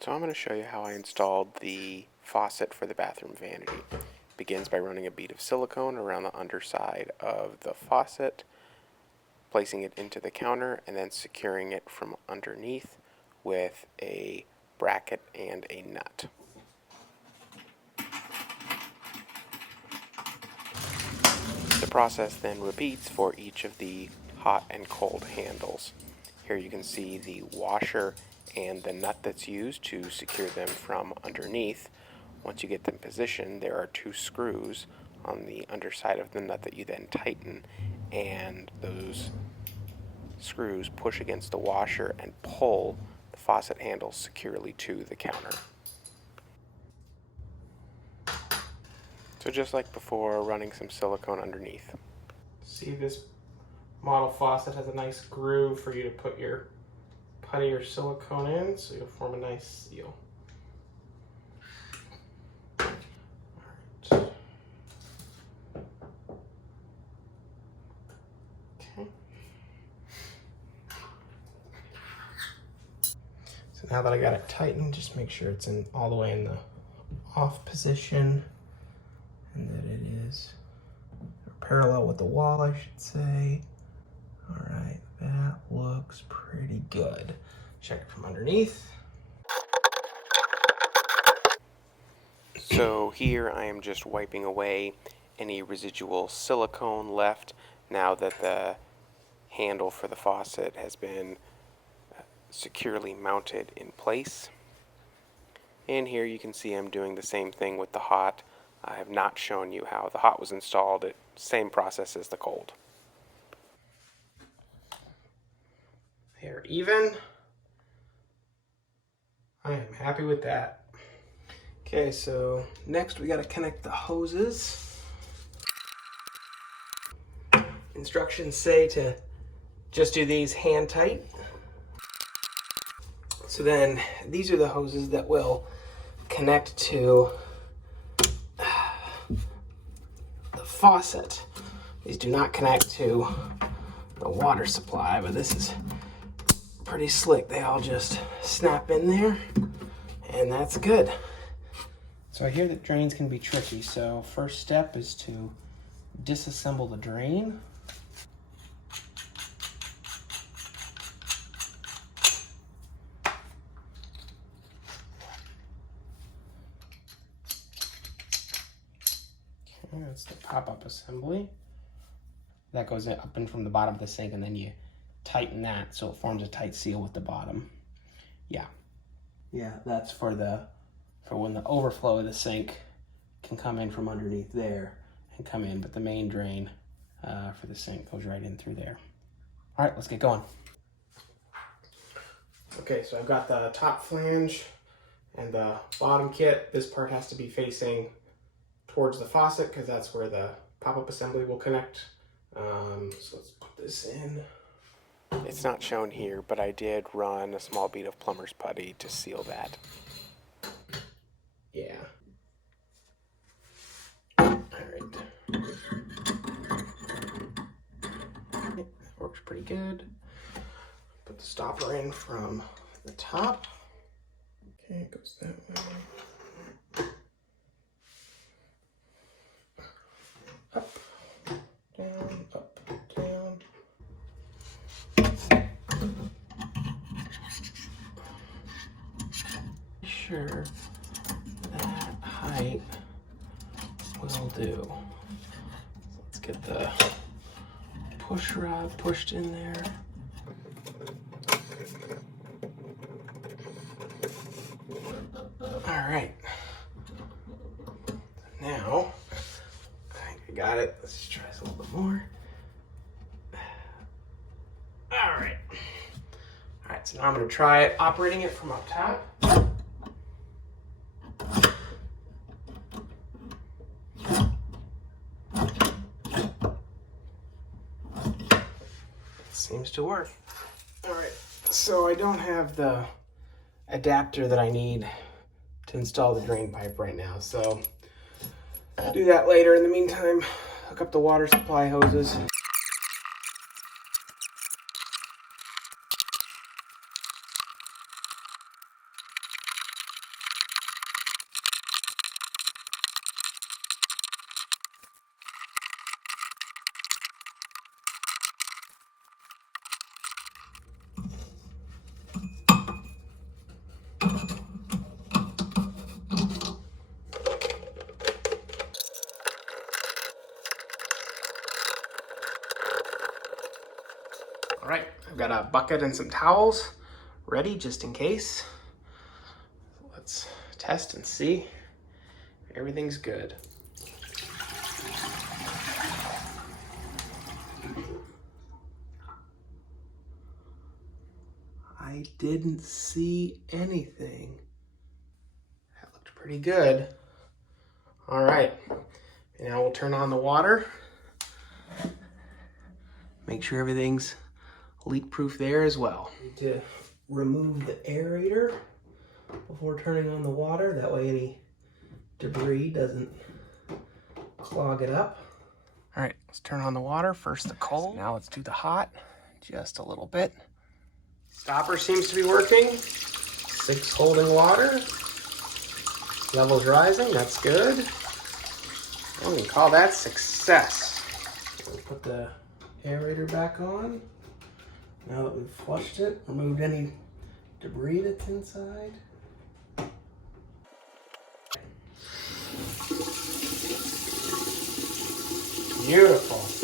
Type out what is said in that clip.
So I'm going to show you how I installed the faucet for the bathroom vanity. It begins by running a bead of silicone around the underside of the faucet, placing it into the counter, and then securing it from underneath with a bracket and a nut. The process then repeats for each of the hot and cold handles. Here you can see the washer and the nut that's used to secure them from underneath. Once you get them positioned, there are two screws on the underside of the nut that you then tighten, and those screws push against the washer and pull the faucet handle securely to the counter. So just like before, running some silicone underneath. See, this model faucet has a nice groove for you to put your putty or silicone in, so you'll form a nice seal. Alright. Okay. So now that I got it tightened, just make sure it's in all the way in the off position and that it is parallel with the wall, I should say. All right, that looks pretty good. Check it from underneath. So here I am just wiping away any residual silicone left now that the handle for the faucet has been securely mounted in place. And here you can see I'm doing the same thing with the hot. I have not shown you how the hot was installed. Same process as the cold. They're even. I am happy with that. Okay, so next we got to connect the hoses. Instructions say to just do these hand tight. So then these are the hoses that will connect to the faucet. These do not connect to the water supply, but this is pretty slick. They all just snap in there, and that's good. So I hear that drains can be tricky, so first step is to disassemble the drain. Okay, that's the pop-up assembly. That goes up and from the bottom of the sink, and then you tighten that so it forms a tight seal with the bottom. Yeah, that's for when the overflow of the sink can come in from underneath there and come in, but the main drain for the sink goes right in through there. All right, let's get going. Okay, so I've got the top flange and the bottom kit. This part has to be facing towards the faucet because that's where the pop-up assembly will connect. So let's put this in. It's not shown here, but I did run a small bead of plumber's putty to seal that. Yeah. All right. That works pretty good. Put the stopper in from the top. Okay, it goes that way. Up, down, up, down. Sure that height will do. Let's get the push rod pushed in there. All right. Now, I think I got it. Let's just try this a little bit more. All right. All right, so now I'm going to try it, operating it from up top. Seems to work. All right, so I don't have the adapter that I need to install the drain pipe right now, so I'll do that later. In the meantime, hook up the water supply hoses. got a bucket and some towels ready just in case. Let's test and see. Everything's good. I didn't see anything. That looked pretty good. All right, now we'll turn on the water. Make sure everything's leak-proof there as well. Need to remove the aerator before turning on the water. That way any debris doesn't clog it up. All right, let's turn on the water. First the cold, now let's do the hot, just a little bit. Stopper seems to be working. 6 holding water. Level's rising, that's good. I'm gonna call that success. We'll put the aerator back on. Now that we've flushed it, removed any debris that's inside. Beautiful.